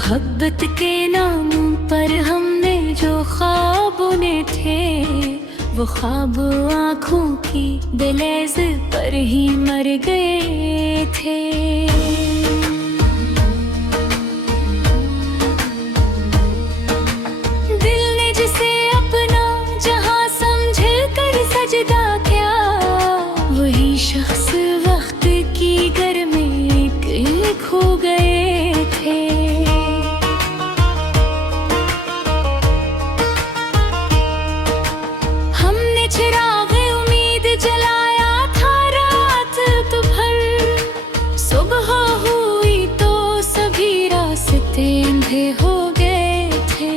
मोहब्बत के नाम पर हमने जो ख्वाब बुने थे, वो ख्वाब आँखों की दहलीज पर ही मर गए थे। दिल ने जिसे अपना जहां समझ कर सजदा किया, वही शख्स वक्त की गर्मी में खो गए थे। चिराग उम्मीद जलाया था रात तो भर, सुबह हुई तो सभी रास्ते अंधे हो गए थे।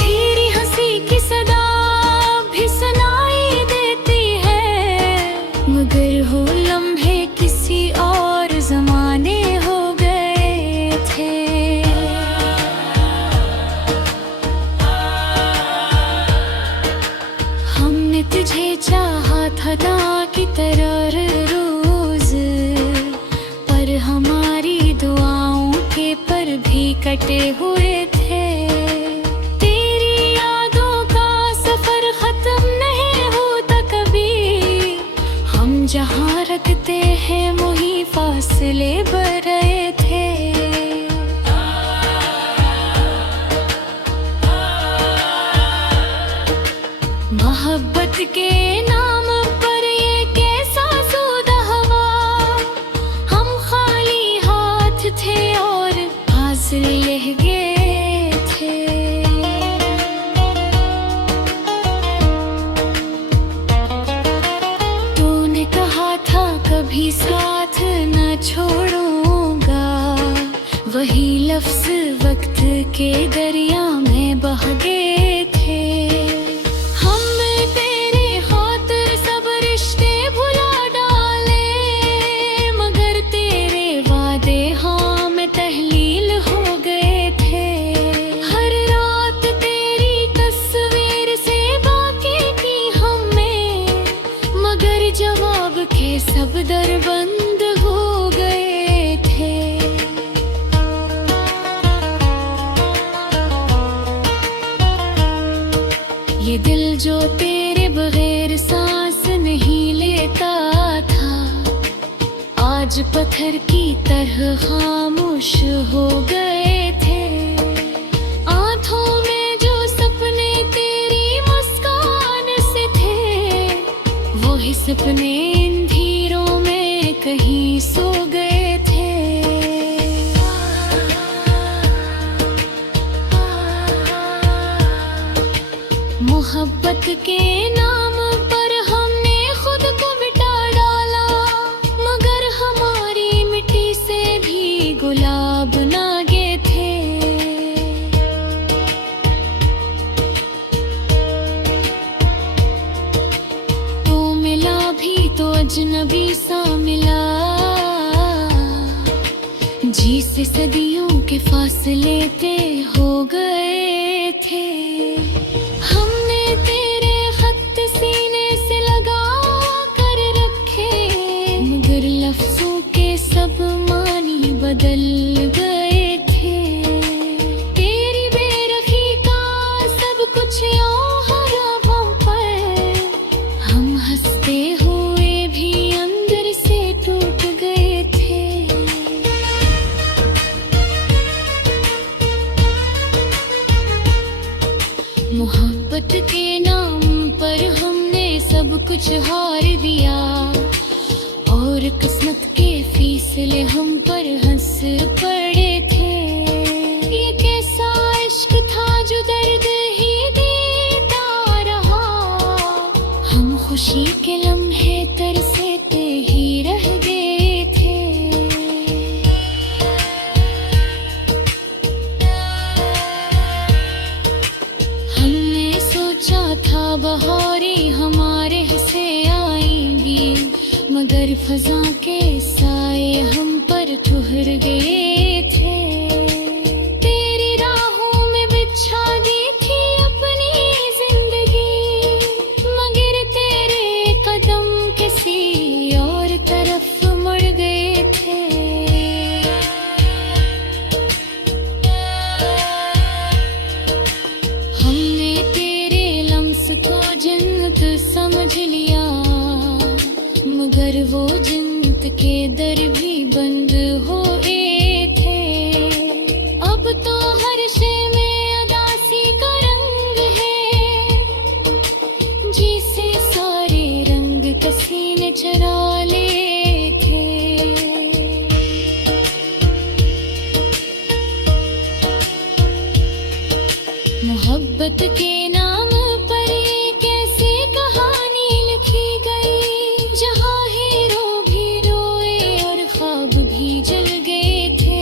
तेरी हंसी की सदा भी सुनाई देती है, मगर वो लम्हे किसी और जमाने हो गए थे। तुझे चाहा था ना की तरह रोज, पर हमारी दुआओं के पर भी कटे हुए थे। तेरी यादों का सफर खत्म नहीं होता कभी, हम जहाँ रखते हैं वहीं फासले बढ़ रहे थे। मोहब्बत के नाम पर ये कैसा सौदा हुआ, हम खाली हाथ थे और हासिल ले गए थे। तूने कहा था कभी साथ न छोड़ूंगा, वही लफ्ज वक्त के दरिया में बह गए थे। जवाब के सब दर बंद हो गए थे। ये दिल जो तेरे बगैर सांस नहीं लेता था, आज पत्थर की तरह खामोश हो गए थे। आंखों में जो सपने तेरी मुस्कान से थे, वही सपने इन धीरों में कहीं सो गए थे। मोहब्बत के नाम पर हमने खुद को मिटा डाला, मगर हमारी मिट्टी से भी गुलाब नागे थे। तो अजनबी सा मिला, जी से सदियों के फासले तय हो गए थे। हमने तेरे खत सीने से लगा कर रखे, मगर लफ्जों के सब मानी बदल गए थे। तेरी बेरखी का सब कुछ यूं हरा हम पर, हम हंसते टूट गए थे। मोहब्बत के नाम पर हमने सब कुछ हार दिया, और किस्मत के फैसले हम पर हंस पड़े थे। ये कैसा इश्क था जो दर्द ही देता रहा, हम खुशी के लम्हे तरसते ही रह गए थे। हमने सोचा था बहारें हमारे हिस्से आएंगी, मगर फजा के साए हम पर ठुहर गए थे। तेरी राहों में बिछा दी थी अपनी जिंदगी, मगर तेरे कदम किसी और तरफ वो जन्नत के दर भी बंद हुए थे। अब तो हर शे में अदासी का रंग है, जिसे सारे रंग किसी ने चरा ले थे। मोहब्बत के नाम पर ये कैसे कहानी लिखी गई, जहाँ हीरो भी रोए और ख्वाब भी जल गए थे।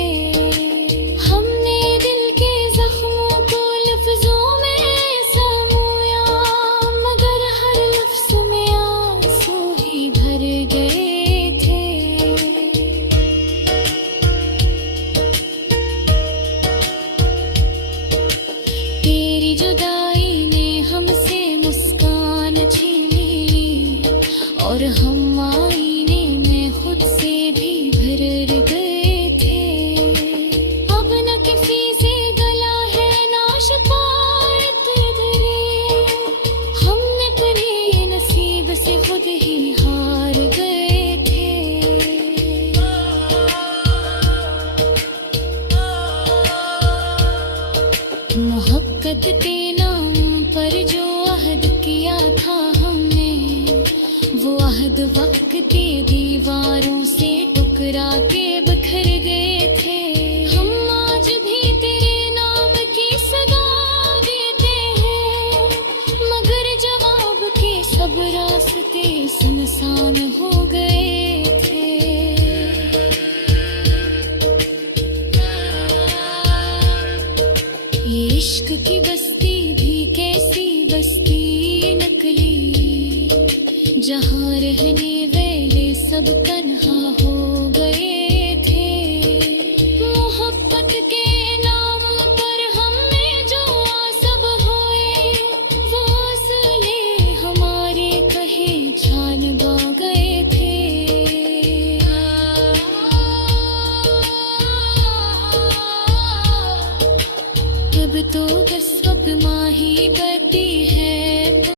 हमने दिल के जख्मों को लफ्जों में समोया, मगर हर लफ्ज में आंसू ही भर गए थे। तेरी जुदाई ने हमसे मुस्कान छीन ली, और हम आईने में खुद से भी भर गए थे। अब न किसी से गला है ना शिकायत दरे, हमने अपने नसीब से खुद ही हार गए थे। मोहब्बत के नाम पर जो अहद किया था हमने, वो अहद वक्त के दीवारों से टुकरा के बिखर गए थे। हम आज भी तेरे नाम की सदा देते हैं, मगर जवाब के सब रास्ते सुनसान हो गए